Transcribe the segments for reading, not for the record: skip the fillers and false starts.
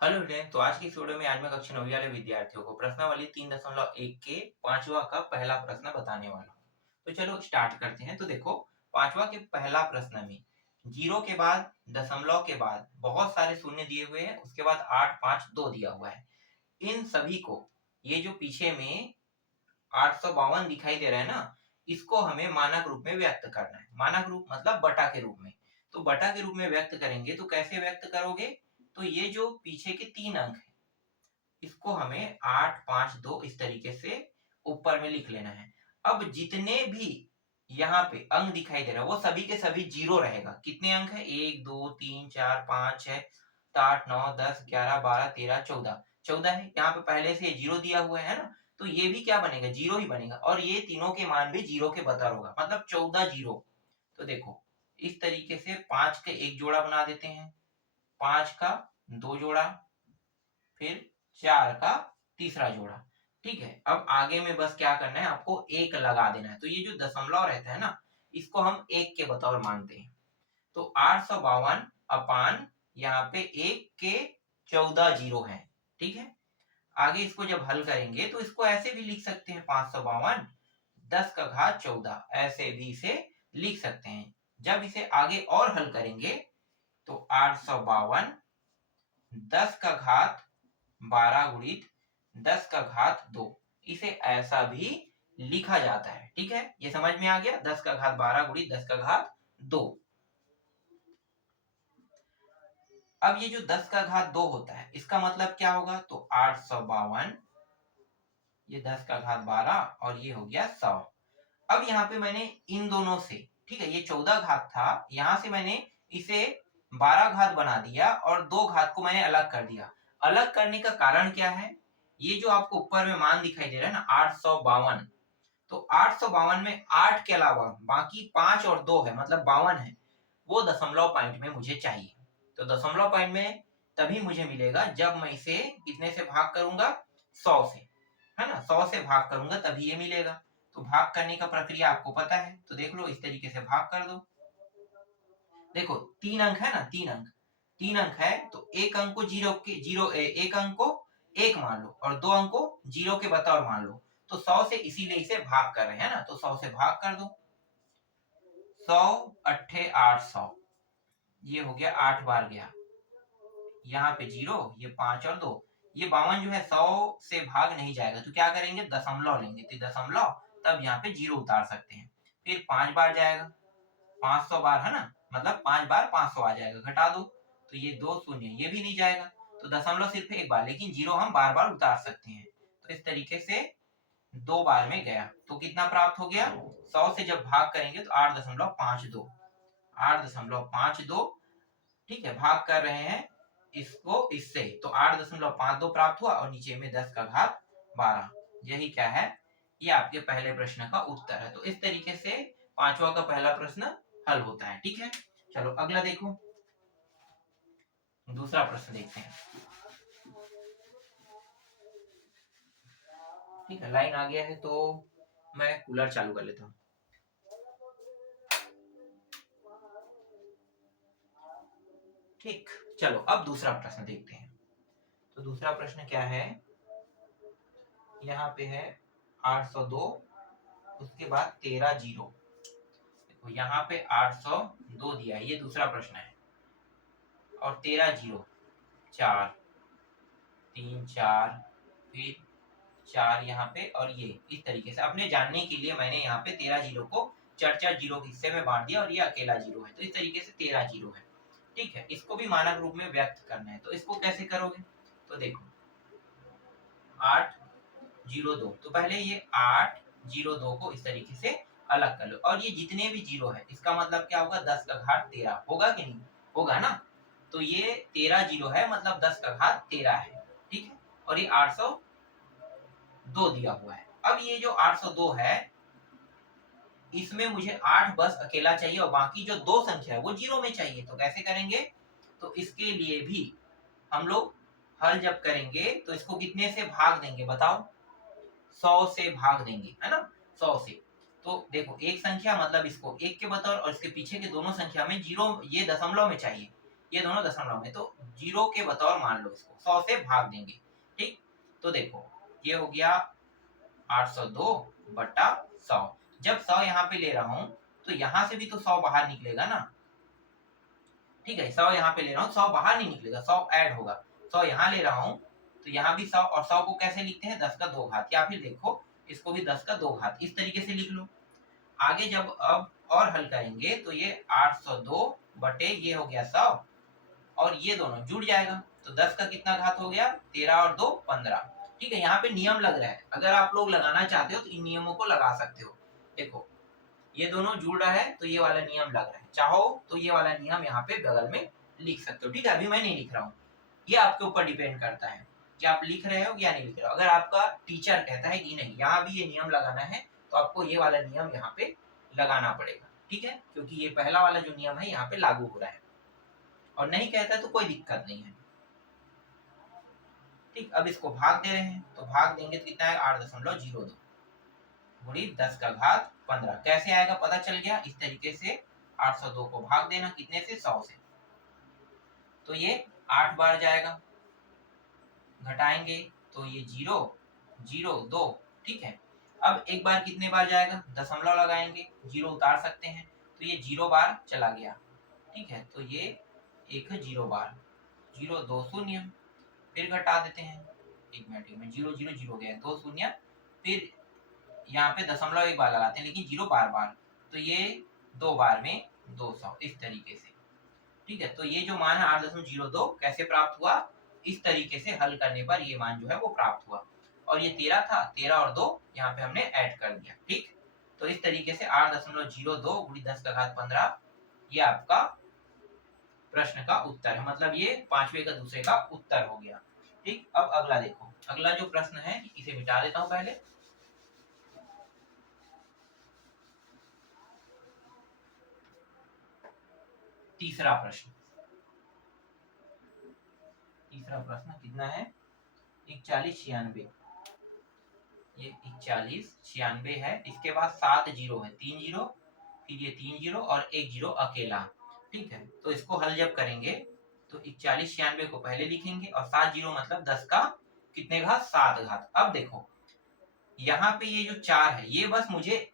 Hello student, तो आज की इस वीडियो में आज मैं कक्षा 9वीं वाले विद्यार्थियों को प्रश्नावली 3.1 के पांचवा का पहला प्रश्न बताने वाला हूँ। तो चलो स्टार्ट करते हैं। तो देखो, पांचवा के पहला प्रश्न में जीरो के बाद, दशमलव के बाद बहुत सारे शून्य दिए हुए हैं, उसके बाद 8 5 2 दिया हुआ है। इन सभी को, ये जो पीछे में 852 दिखाई दे रहा है ना, इसको हमें मानक रूप में व्यक्त करना है। मानक रूप मतलब बटा के रूप में। तो बटा के रूप में व्यक्त करेंगे तो कैसे व्यक्त करोगे? तो ये जो पीछे के 3 अंक है, इसको हमें 8 5 2 इस तरीके से ऊपर में लिख लेना है। अब जितने भी यहाँ पे अंक दिखाई दे रहा है वो सभी के सभी जीरो रहेगा। कितने अंक है? 1 2 3 4 5 6 7 9 10 11 12 13 14 14 है। यहाँ पे पहले से जीरो दिया हुआ है ना, तो ये भी क्या बनेगा? जीरो ही बनेगा। और ये तीनों के मान भी जीरो के बराबर होगा, मतलब 14 जीरो। तो देखो, इस तरीके से 5 का एक जोड़ा बना देते हैं, 5 का दो जोड़ा, फिर 4 का तीसरा जोड़ा। ठीक है, अब आगे में बस क्या करना है, आपको एक लगा देना है। तो ये जो दशमलव रहता है ना, इसको हम एक के बतौर मानते हैं। तो 852 अपान यहाँ पे एक के 14 जीरो है। ठीक है, आगे इसको जब हल करेंगे तो इसको ऐसे भी लिख सकते हैं, 552 10 का घात 14, ऐसे भी इसे लिख सकते हैं। जब इसे आगे और हल करेंगे तो 852 10 का घात 12 गुणित 10 का घात 2, इसे ऐसा भी लिखा जाता है। ठीक है, ये समझ में आ गया? 10 का घात 12 गुणित 10 का घात 2। अब ये जो 10 का घात 2 होता है, इसका मतलब क्या होगा? तो 852, ये 10 का घात 12 और ये हो गया 100। अब यहाँ पे मैंने इन दोनों से, ठीक है, ये 14 घात था, यहां से मैंने इसे 12 घात बना दिया और 2 घात को मैंने अलग कर दिया। अलग करने का कारण क्या है? ये जो आपको ऊपर में मान दिखाई दे रहा है ना, 852, तो 852 में 8 के अलावा बाकी 5 और 2 है, मतलब 52 है। वो दशमलव पॉइंट में मुझे चाहिए। तो दशमलव पॉइंट में तभी मुझे मिलेगा जब मैं इसे कितने से भाग करूंगा? 100 से, है ना? 100 से भाग करूंगा तभी ये मिलेगा। तो भाग करने का प्रक्रिया आपको पता है, तो देख लो, इस तरीके से भाग कर दो। देखो, 3 अंक है ना, 3 अंक, 3 अंक है, तो एक अंक को जीरो के जीरो एक अंक को एक मान लो और दो अंक को जीरो के बतौर मान लो। तो 100 से इसीलिए इसे भाग कर रहे हैं ना, तो 100 से भाग कर दो। 100 अट्ठे 800, ये हो गया 8 बार गया, यहाँ पे जीरो, ये 5 और 2, ये 52 जो है 100 से भाग नहीं जाएगा, तो क्या करेंगे? दशमलव लेंगे, तो दशमलव, तब यहाँ पे जीरो उतार सकते हैं। फिर 5 बार जाएगा, 500 बार है ना, मतलब 5 बार 500 आ जाएगा, घटा दो, तो ये दो शून्य, ये भी नहीं जाएगा। तो दशमलव सिर्फ एक बार, लेकिन जीरो हम बार बार उतार सकते हैं। तो इस तरीके से 2 बार में गया, तो कितना प्राप्त हो गया? 100 से जब भाग करेंगे तो 8.52, 8.52, ठीक है, भाग कर रहे हैं इसको इससे, तो 8.52 प्राप्त हुआ और नीचे में 10 का घात 12। यही क्या है? ये आपके पहले प्रश्न का उत्तर है। तो इस तरीके से पांचवा का पहला प्रश्न हल होता है। ठीक है, चलो अगला देखो, दूसरा प्रश्न देखते हैं। ठीक है, लाइन आ गया है तो मैं कूलर चालू कर लेता हूँ। ठीक, चलो अब दूसरा प्रश्न देखते हैं। तो दूसरा प्रश्न क्या है? यहाँ पे है 802, उसके बाद 13 जीरो। देखो, यहाँ पे 802 दिया है, ये दूसरा प्रश्न है, और 13 जीरो, 4 3 4, फिर 4 यहाँ पे, और ये इस तरीके से अपने जानने के लिए मैंने यहाँ पे 13 जीरो को 4 जीरो के हिस्से में बांट दिया और ये अकेला जीरो है, तो इस तरीके से 13 जीरो है। ठीक है, इसको भी मानक रूप में व्यक्त करना है, तो इसको कैसे करोगे? तो देखो, 802, तो पहले ये 802 को इस तरीके से अलग कर लो, और ये जितने भी जीरो है इसका मतलब क्या होगा? 10 का घात 13 होगा कि नहीं? होगा ना। तो ये 13 जीरो है, मतलब 10 का घात 13 है। ठीक है, और ये 802 दिया हुआ है। अब ये जो 802 है, इसमें मुझे 8 बस अकेला चाहिए और बाकी जो दो संख्या है वो जीरो में चाहिए। तो कैसे करेंगे? तो इसके लिए भी हम लोग हल जब करेंगे तो इसको कितने से भाग देंगे बताओ? 100 से भाग देंगे, है ना, 100 से। तो देखो, एक संख्या मतलब इसको एक के बतौर और इसके पीछे के दोनों संख्या में जीरो, ये दशमलव में चाहिए, ये दोनों दशमलव में, तो 0 के बतौर मान लो इसको, 100 से भाग देंगे। ठीक, तो देखो ये हो गया 802 बटा 100। जब 100 यहाँ पे ले रहा हूं तो यहाँ से भी तो 100 बाहर निकलेगा ना। ठीक है, 100 यहाँ पे ले रहा हूँ, 100 बाहर नहीं निकलेगा, 100 ऐड होगा। 100 यहाँ ले रहा हूँ तो यहाँ भी 100, और 100 को कैसे लिखते हैं, 10 का 2 घात, या फिर देखो इसको भी 10 का 2 घात, इस तरीके से लिख लो। आगे जब अब और हल करेंगे तो ये 802 बटे ये हो गया 100, और ये दोनों जुड़ जाएगा, तो 10 का कितना घात हो गया, 13 और 2 15। ठीक है, यहाँ पे नियम लग रहा है, अगर आप लोग लगाना चाहते हो तो इन नियमों को लगा सकते हो। देखो ये दोनों जुड़ रहा है तो ये वाला नियम लग रहा है, चाहो तो ये वाला नियम यहाँ पे बगल में लिख सकते हो। ठीक है, अभी मैं नहीं लिख रहा हूँ, ये आपके ऊपर डिपेंड करता है कि आप लिख रहे हो या नहीं लिख रहे हो। अगर आपका टीचर कहता है कि नहीं यहाँ भी ये नियम लगाना है तो आपको ये वाला नियम यहाँ पे लगाना पड़ेगा। ठीक है, क्योंकि ये पहला वाला जो नियम है यहाँ पे लागू हो रहा है, और नहीं कहता है तो कोई दिक्कत नहीं है। ठीक, अब इसको भाग दे रहे हैं, तो भाग देंगे तो कितना है, 8.02 गुणी 10 का घात 15। कैसे आएगा पता चल गया, इस तरीके से 802 को भाग देना कितने से, 100 से, तो ये 8 बार जाएगा, घटाएंगे तो ये 0 0 2। ठीक है, अब एक बार कितने बार जाएगा, दशमलव लगाएंगे, 0 उतार सकते हैं, तो ये 0 बार चला गया। ठीक है, तो ये एक 0 बार, 0 2 शून्य, फिर घटा देते हैं, एक मिनट 0 0 0 गया, 2 शून्य, फिर यहाँ पे दशमलव एक बार लगाते हैं लेकिन 0 बार बार, तो ये 2 बार में 200, इस तरीके से। ठीक है, तो ये जो मान है 8.02 कैसे प्राप्त हुआ, इस तरीके से हल करने पर ये मान जो है वो प्राप्त हुआ, और ये 13 था, 13 और 2 यहाँ पे हमने ऐड कर दिया। ठीक, तो इस तरीके से 8.02 गुणी 10 का घात 15 ये आपका प्रश्न का उत्तर है, मतलब ये पांचवे का दूसरे का उत्तर हो गया। ठीक, अब अगला देखो, अगला जो प्रश्न है इसे मिटा देता हूं पहले। तीसरा प्रश्न, तीसरा प्रश्न कितना है, 4196, ये 4196 है, इसके बाद 7 जीरो है, 3 जीरो, फिर ये 3 जीरो और 1 जीरो अकेला। ठीक है, तो इसको हल जब करेंगे तो 4196 को पहले लिखेंगे, और 7 जीरो मतलब 10 का कितने घात, 7 घात। अब देखो यहाँ पे ये जो 4 है ये बस मुझे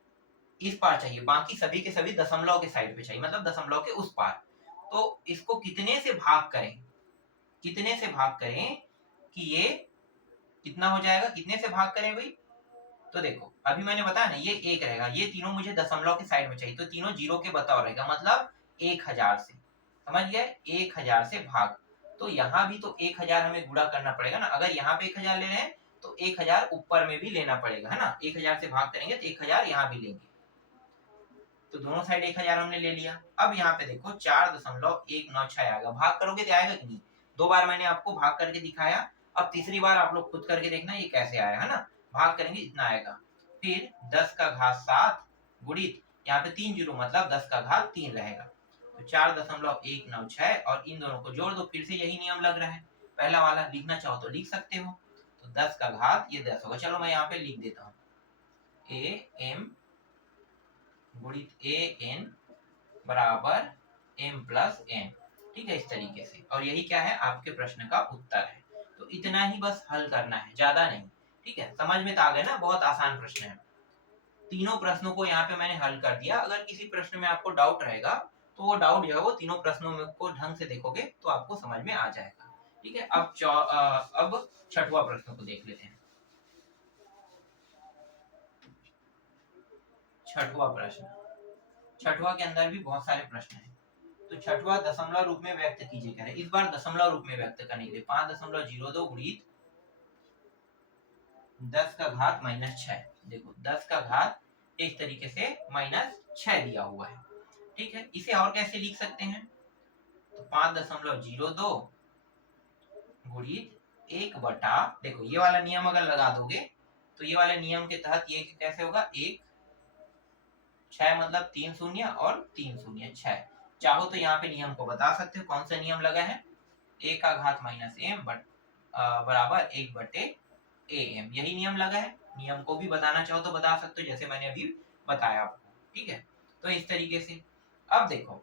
इस पार चाहिए, बाकी सभी के सभी दशमलव के साइड पे चाहिए, मतलब दशमलव के उस पार। तो इसको कितने से भाग करें, कितने से भाग करें कि ये कितना हो जाएगा, कितने से भाग करें भाई, तो देखो अभी मैंने बताया ना ये 1 रहेगा, ये तीनों मुझे दशमलव के साइड में चाहिए, तो तीनों जीरो के बतौर रहेगा, मतलब 1000 से, समझ गए, 1000 से भाग। तो यहाँ भी तो 1000 हमें गुणा करना पड़ेगा ना, अगर यहाँ पे 1000 ले रहे हैं तो 1000 ऊपर में भी लेना पड़ेगा, है ना, 1000 से भाग करेंगे तो 1000 यहाँ भी लेंगे, तो दोनों साइड 1000 हमने ले लिया। अब यहाँ पे देखो 4.196 आएगा, भाग करोगे तो आएगा कि नहीं, 2 बार मैंने आपको भाग करके दिखाया, अब तीसरी बार आप लोग खुद करके देखना ये कैसे आया, है ना, भाग करेंगे इतना आएगा, फिर 10 का घात 7 गुणित यहाँ पे 3 जीरो मतलब 10 का घात 3 रहेगा, तो 4.196, और इन दोनों को जोड़ दो, फिर से यही नियम लग रहा है, पहला वाला लिखना चाहो तो लिख सकते हो, तो 10 का घात ये 10 होगा, चलो मैं यहाँ पे लिख देता हूँ, ए एम गुणित ए एन बराबर एम प्लस एन। ठीक है, इस तरीके से, और यही क्या है, आपके प्रश्न का उत्तर है। तो इतना ही बस हल करना है, ज्यादा नहीं। ठीक है, समझ में तो आ गया ना, बहुत आसान प्रश्न है। तीनों प्रश्नों को यहाँ पे मैंने हल कर दिया, अगर किसी प्रश्न में आपको डाउट रहेगा तो वो डाउट जो है वो तीनों प्रश्नों में को ढंग से देखोगे तो आपको समझ में आ जाएगा। ठीक है, अब छठवां प्रश्न को देख लेते हैं। छठवां प्रश्न, छठवां के अंदर भी बहुत सारे प्रश्न हैं, तो छठवां दशमलव रूप में व्यक्त कीजिए कह रहे, इस बार दशमलव रूप में व्यक्त करने के लिए 5.02 गुणित 10 का घात -6, देखो 10 का घात इस तरीके से -6 दिया हुआ है। ठीक है, इसे और कैसे लिख सकते हैं, तो 5.02 गुणित 1 बटा, देखो ये वाला नियम अगर लगा दोगे तो ये वाले नियम के तहत ये कैसे होगा, 1 6 मतलब 3 शून्य और 3 शून्य 6, चाहो तो यहाँ पे नियम को बता सकते हो, कौन सा नियम लगा है, a का घात -m बराबर 1 बटे am, यही नियम लगा है। नियम को भी बताना चाहो तो बता सकते हो, जैसे मैंने अभी बताया आपको। ठीक है, तो इस तरीके से अब देखो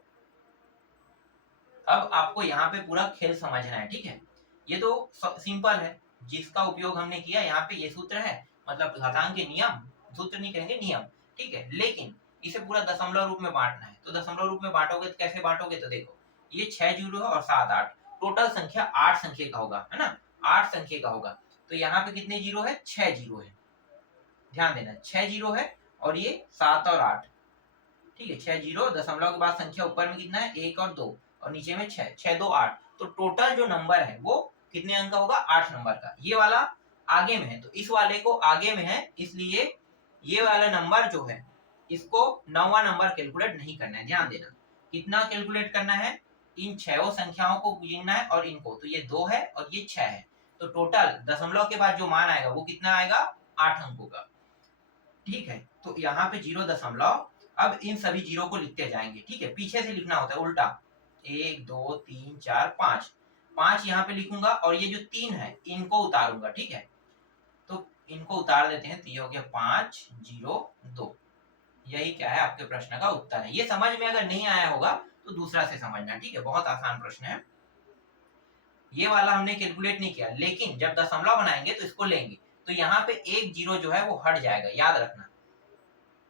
अब आपको यहाँ पे पूरा खेल समझना है, ठीक है। ये तो सिंपल है, जिसका उपयोग हमने किया यहाँ पे ये सूत्र है, मतलब घातांक के नियम, सूत्र नहीं कहेंगे, नियम, ठीक है। लेकिन इसे पूरा दशमलव रूप में बांटना है, तो दशमलव रूप में बांटोगे तो कैसे बांटोगे, तो देखो ये 6 जीरो है और 7 8, टोटल संख्या 8 संख्या का होगा, है ना, 8 संख्या का होगा। तो यहाँ पे कितने जीरो है, 6 जीरो है, ध्यान देना 6 जीरो है, और ये 7 और 8, ठीक है। 6 जीरो, दशमलव के बाद संख्या ऊपर में कितना है, 1 और 2, और नीचे में 6, 6 2 8, तो टोटल जो नंबर है वो कितने अंक का होगा, 8 नंबर का। ये वाला आगे में है, तो इस वाले को आगे में है, इसलिए ये वाला नंबर जो है इसको 9वां नंबर कैलकुलेट नहीं करना है, ध्यान देना। कितना कैलकुलेट करना है, इन 6 संख्याओं को गिनना है, और इनको, तो ये 2 है और ये 6 है, तो टोटल दशमलव के बाद जो मान आएगा वो कितना आएगा, 8 अंकों का, ठीक है। तो यहाँ पे 0 अब इन सभी जीरो को लिखते जाएंगे, ठीक है, पीछे से लिखना होता है उल्टा, 1 2 3 4 5, 5 यहाँ पे लिखूंगा, और ये जो 3 है इनको उतारूंगा, ठीक है। तो इनको उतार देते हैं, तो ये हो गया 5 0 2। यही क्या है, आपके प्रश्न का उत्तर है। ये समझ में अगर नहीं आया होगा तो दूसरा से समझना, ठीक है, बहुत आसान प्रश्न है। ये वाला हमने कैलकुलेट नहीं किया, लेकिन जब दशमलव बनाएंगे तो इसको लेंगे, तो यहाँ पे एक जीरो जो है वो हट जाएगा, याद रखना,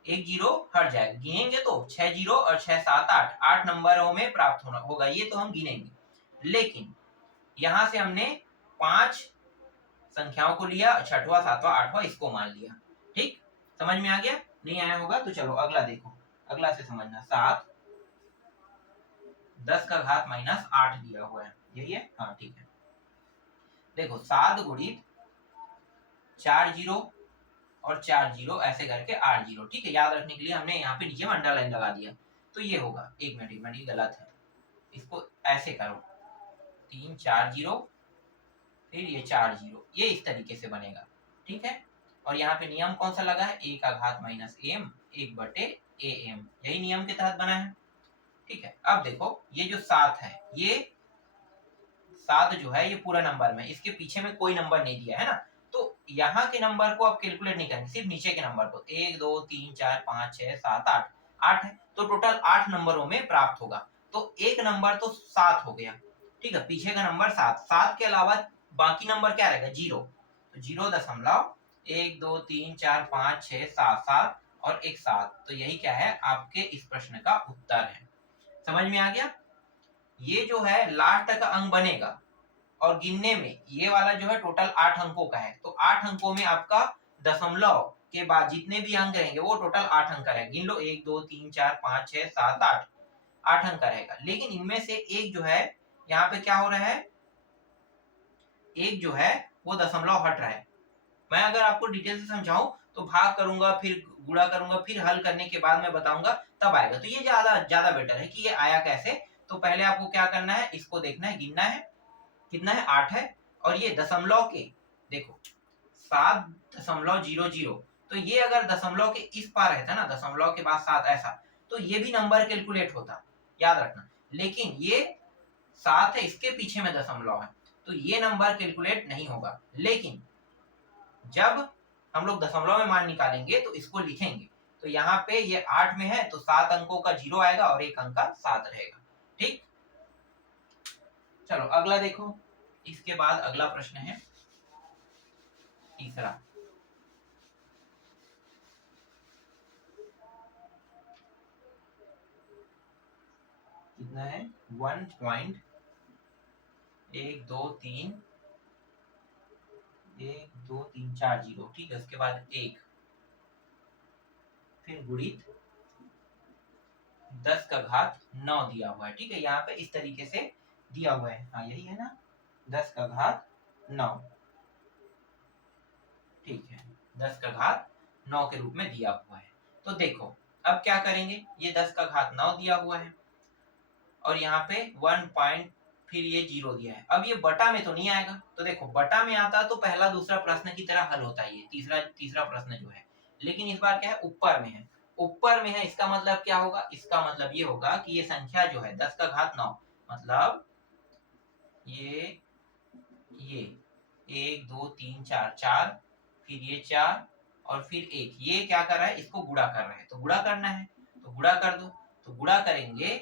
एक जीरो हट जाएगा। गिनेंगे तो 6 जीरो और 6 7 8, 8 नंबरों में प्राप्त होगा, ये तो हम गिनेंगे। लेकिन यहाँ से हमने 5 संख्याओं को लिया, 6वां 7वां 8वां इसको मान लिया, ठीक, समझ में आ गया। नहीं आया होगा तो चलो अगला देखो, अगला से समझना। 7 10 का घात माइनस 8 दिया हुआ है, यही है, हाँ ठीक है। देखो 7 गुणित 4 जीरो और 4 जीरो ऐसे करके 8 जीरो, ठीक है। याद रखने के लिए हमने यहाँ पे नीचे में अंडरलाइन लगा दिया, तो ये होगा, एक मिनट ये गलत है, इसको ऐसे करो, 3 4 जीरो, फिर ये 4 जीरो, ये इस तरीके से बनेगा, ठीक है। और यहाँ पे नियम कौन सा लगा है, a का घात माइनस m 1/am, यही नियम के तहत बना है, ठीक है। अब देखो ये जो 7 है, ये 7 जो है ये पूरा नंबर में, इसके पीछे में कोई नंबर नहीं दिया है ना, तो यहाँ के नंबर को आप कैलकुलेट नहीं करेंगे, सिर्फ नीचे के नंबर को, 1 2 3 4 5 6 7 8, 8 है, तो टोटल 8 नंबरों में प्राप्त होगा। तो एक नंबर तो 7 हो गया, ठीक है, पीछे का नंबर 7, 7 के अलावा बाकी नंबर क्या रहेगा, 0, तो 0.1 2 3 4 5 6 7, 7 और एक 7, तो यही क्या है, आपके इस प्रश्न का उत्तर है। समझ में आ गया। ये जो है लास्ट का अंक बनेगा, और गिनने में ये वाला जो है टोटल 8 अंकों का है, तो 8 अंकों में आपका दशमलव के बाद जितने भी अंक रहेंगे वो टोटल 8 अंक का रहेगा। गिन लो, 1 2 3 4 5 6 7 8, 8 अंक का रहेगा। लेकिन इनमें से एक जो है, यहाँ पे क्या हो रहा है, एक जो है वो दशमलव हट रहा है। मैं अगर आपको डिटेल से समझाऊं तो भाग करूंगा, फिर गुणा करूंगा, फिर हल करने के बाद मैं बताऊंगा, तब आएगा। तो ये ज्यादा ज्यादा बेटर है कि ये आया कैसे। तो पहले आपको क्या करना है, इसको देखना है, गिनना है, कितना है, 8 है, और ये दशमलव के, देखो 7.00, तो ये अगर दशमलव के इस पार रहता ना, दशमलव के बाद 7 ऐसा, तो ये भी नंबर कैलकुलेट होता, याद रखना। लेकिन ये 7 है, इसके पीछे में दशमलव है, तो ये नंबर कैलकुलेट नहीं होगा। लेकिन जब हम लोग दशमलव में मान निकालेंगे तो इसको लिखेंगे, तो यहाँ पे ये 8 में है, तो 7 अंकों का 0 आएगा और एक अंक का 7 रहेगा, ठीक। चलो अगला देखो, इसके बाद अगला प्रश्न है तीसरा। कितना है, 1.1 2 3 1 2 3 4 जीरो, ठीक है। उसके बाद 1, फिर गुणित 10 का घात 9 दिया हुआ है, ठीक है। यहाँ पे इस तरीके से दिया हुआ है, हाँ यही है ना, 10 का घात 9, ठीक है, 10 का घात 9 के रूप में दिया हुआ है। तो देखो अब क्या करेंगे, ये 10 का घात 9 दिया हुआ है, और यहाँ पे 1 पॉइंट, फिर ये 0 दिया है। अब ये बटा में तो नहीं आएगा, तो देखो बटा में आता तो पहला दूसरा प्रश्न की तरह हल होता है, ये तीसरा प्रश्न जो है। लेकिन इस बार क्या है, ऊपर में है, ऊपर में है, इसका मतलब क्या होगा, इसका मतलब ये होगा कि ये संख्या जो है 10 का घात 9, मतलब ये 1 2 3 4 4, फिर ये 4 और फिर 1, ये क्या कर रहा है, इसको गुणा कर रहा है, तो गुणा करना है, तो गुणा कर दो। तो गुणा करेंगे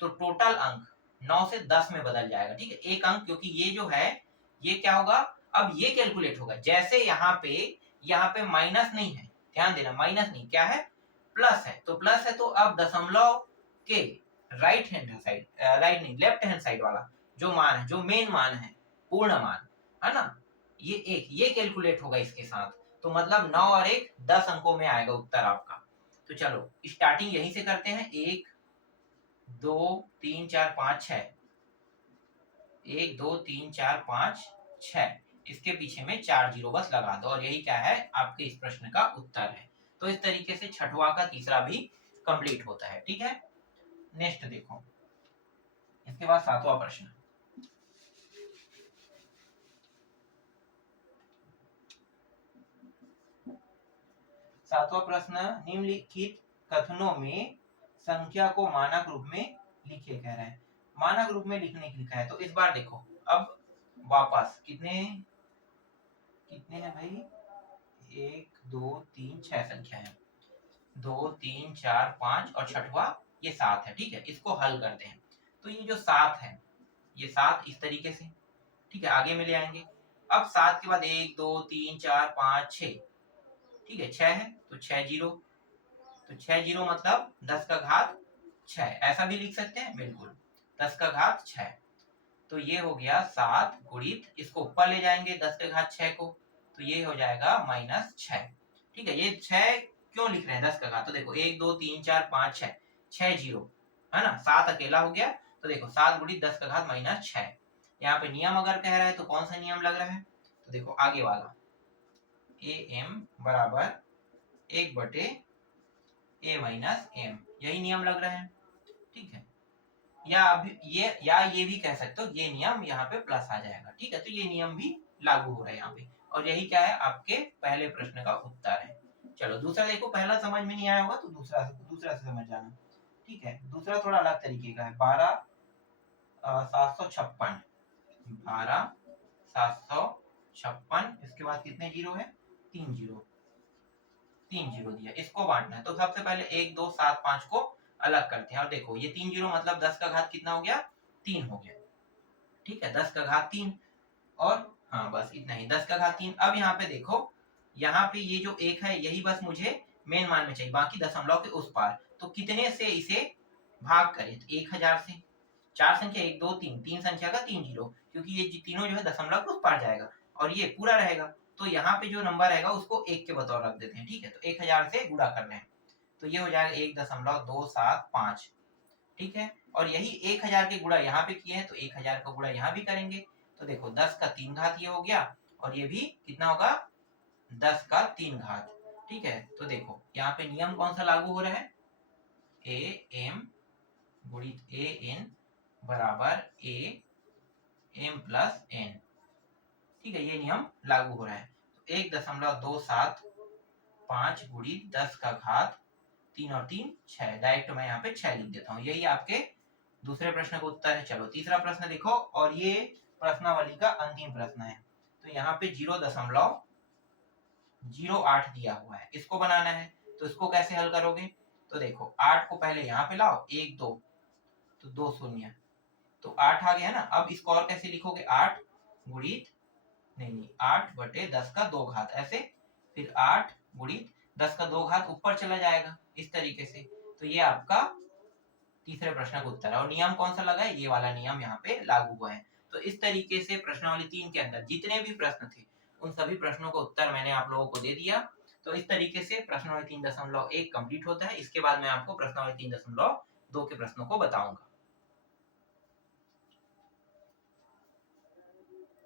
तो टोटल अंक 9 से 10 में बदल जाएगा, ठीक है, एक अंक, क्योंकि ये जो है ये क्या होगा, अब ये कैलकुलेट होगा, जैसे यहाँ पे माइनस नहीं है, ध्यान देना, माइनस नहीं, क्या है, प्लस है, तो प्लस है, तो अब दशमलव के राइट हैंड साइड, राइट नहीं, लेफ्ट हैंड साइड वाला जो मान है, जो मेन मान है, पूर्ण मान है ना, ये कैलकुलेट होगा इसके साथ, तो मतलब 9 और 1 10 अंकों में आएगा उत्तर आपका। तो चलो स्टार्टिंग यहीं से करते हैं, 1 2 3 4 5 6, 1 2 3 4 5 6, इसके पीछे में 4 जीरो बस लगा दो, और यही क्या है, आपके इस प्रश्न का उत्तर है। तो इस तरीके से छठवां का तीसरा भी कंप्लीट होता है, ठीक है। नेक्स्ट देखो, इसके बाद सातवां प्रश्न, सातवां प्रश्न, निम्नलिखित कथनों में संख्या को मानक रूप में लिखे, कह रहे हैं मानक रूप में लिखने की लिखा है। तो इस बार देखो, अब वापस कितने कितने हैं भाई, 1 2 3 6 संख्या है, 2 3 4 5 और छठवा ये 7 है, ठीक है, इसको हल करते हैं। तो ये जो 7 है, ये 7 इस तरीके से, ठीक है, आगे में ले आएंगे। अब 7 के बाद 1 2 3 4 5 6, ठीक है, 6 है, तो 6 जीरो, तो 6 जीरो मतलब 10 का घात 6, ऐसा भी लिख सकते हैं, बिल्कुल 10 का घात 6। तो ये हो गया 7 गुणित, इसको ऊपर ले जाएंगे 10 के घात 6 को, तो ये हो जाएगा -6, ठीक है। ये 6 क्यों लिख रहे हैं 10 का घात, तो देखो 1 2 3 4 5 6, 6 जीरो है ना, 7 अकेला हो गया, तो देखो 7 गुणित 10 का घात -6। यहाँ पे नियम अगर कह रहा है तो कौन सा नियम लग रहा है, तो देखो आगे वाला, am बराबर 1/a माइनस m, यही नियम लग रहा है, ठीक है। या अभी ये भी कह सकते हो, ये नियम यहाँ पे प्लस आ जाएगा, ठीक है, तो ये नियम भी लागू हो रहा है यहाँ पे, और यही क्या है, आपके पहले प्रश्न का उत्तर है। चलो दूसरा देखो, पहला समझ में नहीं आया होगा तो दूसरा से समझ जाना, ठीक है। दूसरा थोड़ा अलग तरीके का है, 12,756, 12,756, इसके बाद कितने जीरो है, 3 जीरो, 3 जीरो दिया, इसको बांटना है। तो सबसे पहले 1 2 7 5 को अलग करते हैं, और देखो ये 3 जीरो मतलब 10 का घात कितना हो गया, 3 हो गया, ठीक है, 10 का घात 3, और हाँ बस इतना ही, 10 का घात 3। अब यहाँ पे देखो, यहाँ पे ये जो 1 है यही बस मुझे मेन मान में चाहिए, बाकी दशमलव के उस पार, तो कितने से इसे भाग करें, तो 1000 से, 4 संख्या 1 2 3, 3 संख्या का 3 जीरो, क्योंकि ये तीनों जो है दशमलव के उस पार जाएगा, और ये पूरा रहेगा, तो यहाँ पे जो नंबर रहेगा उसको 1 के बतौर रख देते हैं, ठीक है। तो 1000 से गुणा कर रहे हैं, तो ये हो जाएगा 1.275, ठीक है। और यही 1000 के गुणा यहाँ पे किए हैं, तो 1000 का गुणा यहाँ भी करेंगे, तो देखो 10 का 3 घात ये हो गया, और ये भी कितना होगा, 10 का 3 घात, ठीक है। तो देखो यहाँ पे नियम कौन सा लागू हो रहा है, ए एम गुणित ए एन बराबर ए एम प्लस एन, ठीक है, ये नियम लागू हो रहा है। तो 1.275 गुणित 10 का घात 3 और 3 6, डायरेक्ट मैं यहाँ पे 6 लिख देता हूँ, यही आपके दूसरे प्रश्न का उत्तर है। चलो तीसरा प्रश्न देखो, और ये प्रश्नावली का अंतिम प्रश्न है। तो यहाँ पे 0.08 दिया हुआ है, इसको बनाना है, तो इसको कैसे हल करोगे, तो देखो 8 को पहले यहाँ पे लाओ, 1 2, तो 2 शून्य, तो 8 आ गया ना। अब इसको और कैसे लिखोगे, 8 गुणित, नहीं 8/10 का 2 घात, ऐसे, फिर 8 गुणित 10 का 2 घात ऊपर चला जाएगा इस तरीके से। तो ये आपका तीसरे प्रश्न का उत्तर है, और नियम कौन सा लगा है, ये वाला नियम यहाँ पे लागू हुआ है। तो इस तरीके से प्रश्नावली 3 के अंदर जितने भी प्रश्न थे उन सभी प्रश्नों का उत्तर मैंने आप लोगों को दे दिया। तो इस तरीके से प्रश्नावली 3.1 कंप्लीट होता है। इसके बाद मैं आपको प्रश्नावली 3.2 के प्रश्नों को बताऊंगा।